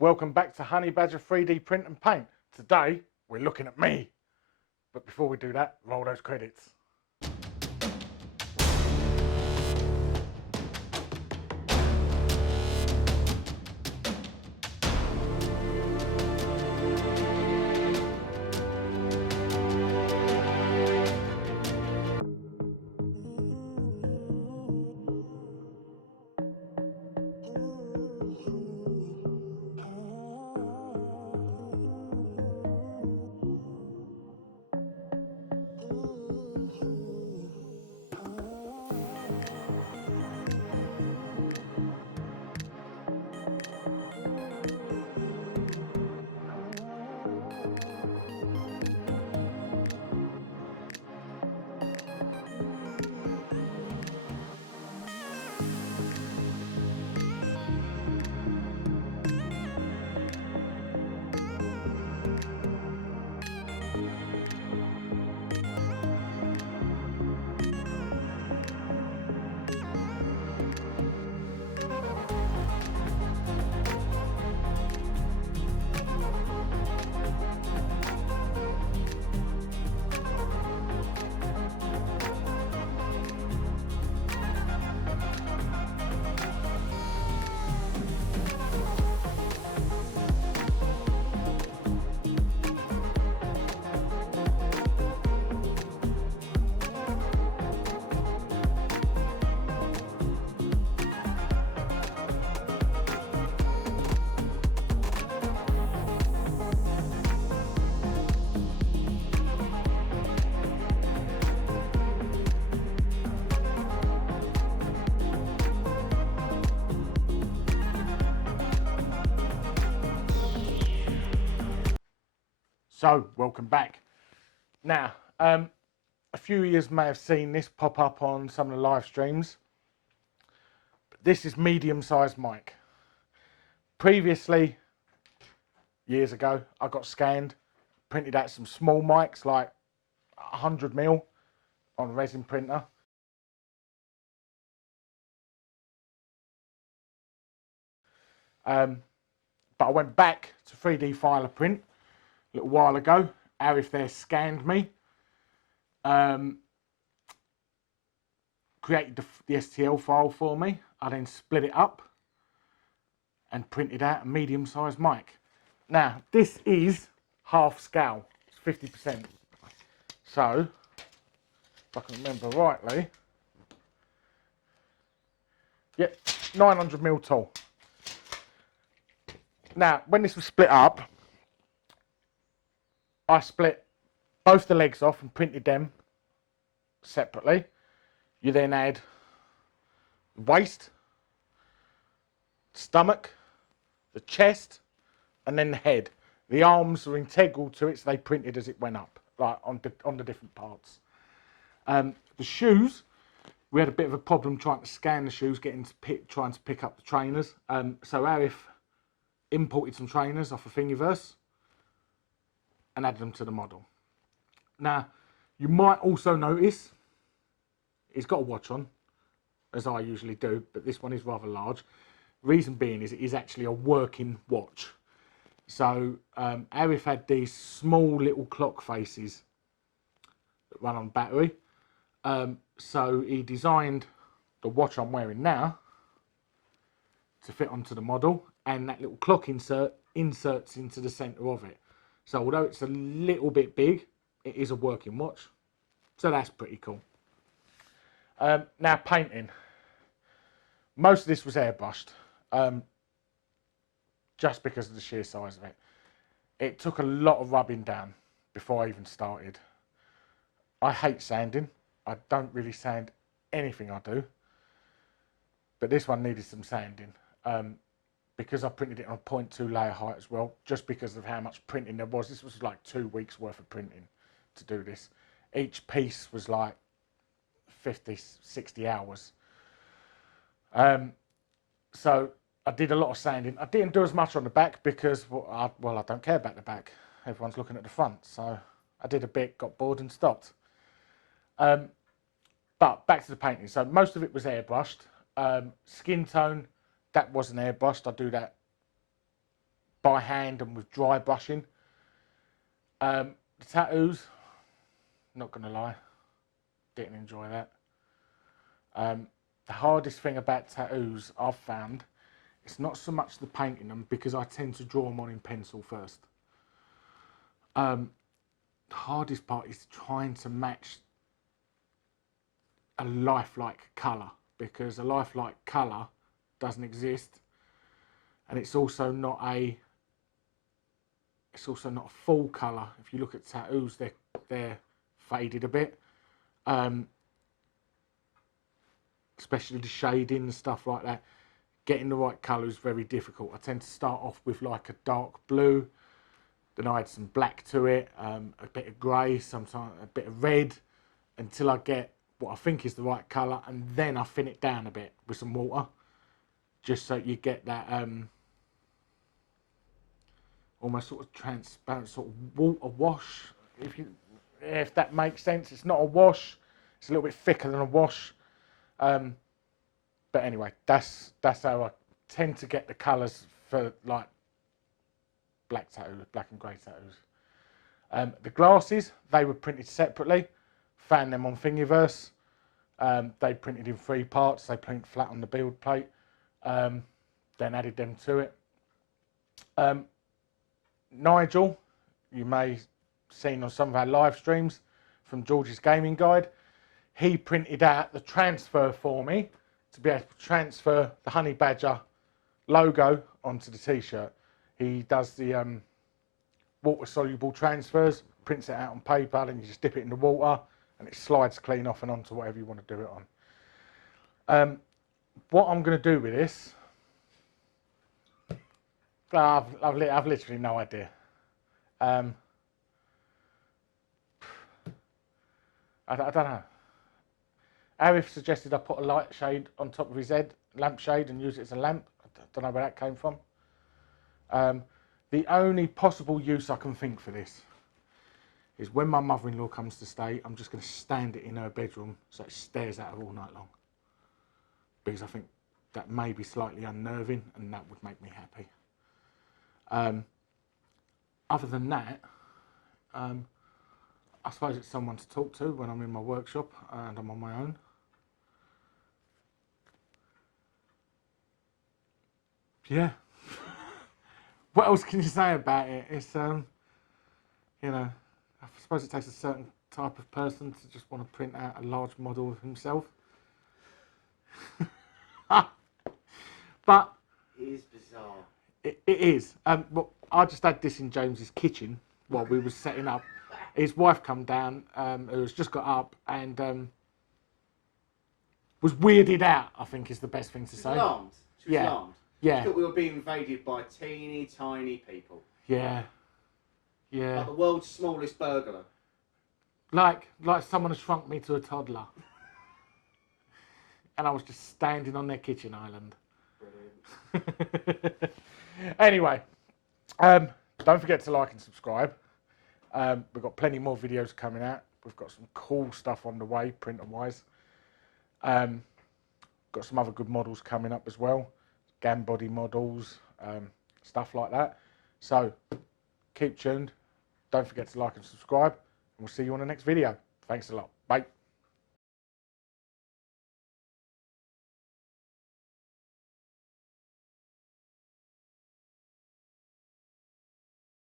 Welcome back to Honey Badger 3D Print and Paint. Today, we're looking at me. But before we do that, roll those credits. So, welcome back. Now, a few of you may have seen this pop up on some of the live streams. But this is medium-sized mic. Previously, years ago, I got scanned, printed out some small mics like 100mm on a resin printer. But I went back to 3D filer print a little while ago. Arif there scanned me, created the STL file for me. I then split it up and printed out a medium-sized mic. Now, this is half scale, it's 50%. So, if I can remember rightly, yep, 900mm tall. Now, when this was split up, I split both the legs off and printed them separately. You then add the waist, stomach, the chest, and then the head. The arms are integral to it, so they printed as it went up, like on the different parts. The shoes, we had a bit of a problem trying to scan the shoes, trying to pick up the trainers. So Arif imported some trainers off of Thingiverse and added them to the model. Now, you might also notice it's got a watch on, as I usually do, but this one is rather large. Reason being is it is actually a working watch. So Arif had these small little clock faces that run on battery. So he designed the watch I'm wearing now to fit onto the model, and that little clock inserts into the centre of it. So although it's a little bit big, it is a working watch. So that's pretty cool. Now painting. Most of this was airbrushed, just because of the sheer size of it. It took a lot of rubbing down before I even started. I hate sanding. I don't really sand anything I do. But this one needed some sanding. Because I printed it on a 0.2 layer height as well, just because of how much printing there was. This was like 2 weeks worth of printing to do this. Each piece was like 50, 60 hours. So I did a lot of sanding. I didn't do as much on the back because, I don't care about the back. Everyone's looking at the front. So I did a bit, got bored and stopped. But back to the painting. So most of it was airbrushed. Skin tone, that wasn't airbrushed. I do that by hand and with dry brushing. The tattoos, not gonna lie, didn't enjoy that. The hardest thing about tattoos I've found, it's not so much the painting them, because I tend to draw them on in pencil first. The hardest part is trying to match a lifelike colour, because a lifelike colour doesn't exist, and it's also not a full colour. If you look at tattoos, they're faded a bit, especially the shading and stuff like that. Getting the right colour is very difficult. I tend to start off with like a dark blue, then I add some black to it, a bit of grey, sometimes a bit of red, until I get what I think is the right colour, and then I thin it down a bit with some water, just so you get that almost sort of transparent sort of water wash, if that makes sense. It's not a wash, it's a little bit thicker than a wash, but anyway, that's how I tend to get the colours for like black tattoos, black and grey tattoos. The glasses, they were printed separately. Found them on Thingiverse. They printed in 3 parts. They printed flat on the build plate. Then added them to it. Nigel, you may have seen on some of our live streams from George's Gaming Guide. He printed out the transfer for me to be able to transfer the Honey Badger logo onto the t-shirt. He does the water soluble transfers, prints it out on paper, then you just dip it in the water and it slides clean off and onto whatever you want to do it on. What I'm going to do with this, I've literally no idea. I don't know. Arif suggested I put a light shade on top of his head, lampshade, and use it as a lamp. I don't know where that came from. The only possible use I can think for this is when my mother-in-law comes to stay, I'm just going to stand it in her bedroom so it stares at her all night long. Because I think that may be slightly unnerving and that would make me happy. Other than that, I suppose it's someone to talk to when I'm in my workshop and I'm on my own. Yeah. What else can you say about it? It's, you know, I suppose it takes a certain type of person to just want to print out a large model of himself. But it is bizarre. It is. Well, I just had this in James's kitchen while we were setting up. His wife come down, who's just got up, and was weirded out, I think is the best thing to say. Alarmed. She was alarmed. Yeah. She thought we were being invaded by teeny tiny people. Yeah. Yeah. Like the world's smallest burglar. Like someone has shrunk me to a toddler. And I was just standing on their kitchen island. Brilliant. Anyway, don't forget to like and subscribe. We've got plenty more videos coming out. We've got some cool stuff on the way, printer-wise. Got some other good models coming up as well. GAN body models, stuff like that. So, keep tuned. Don't forget to like and subscribe. And we'll see you on the next video. Thanks a lot. Bye.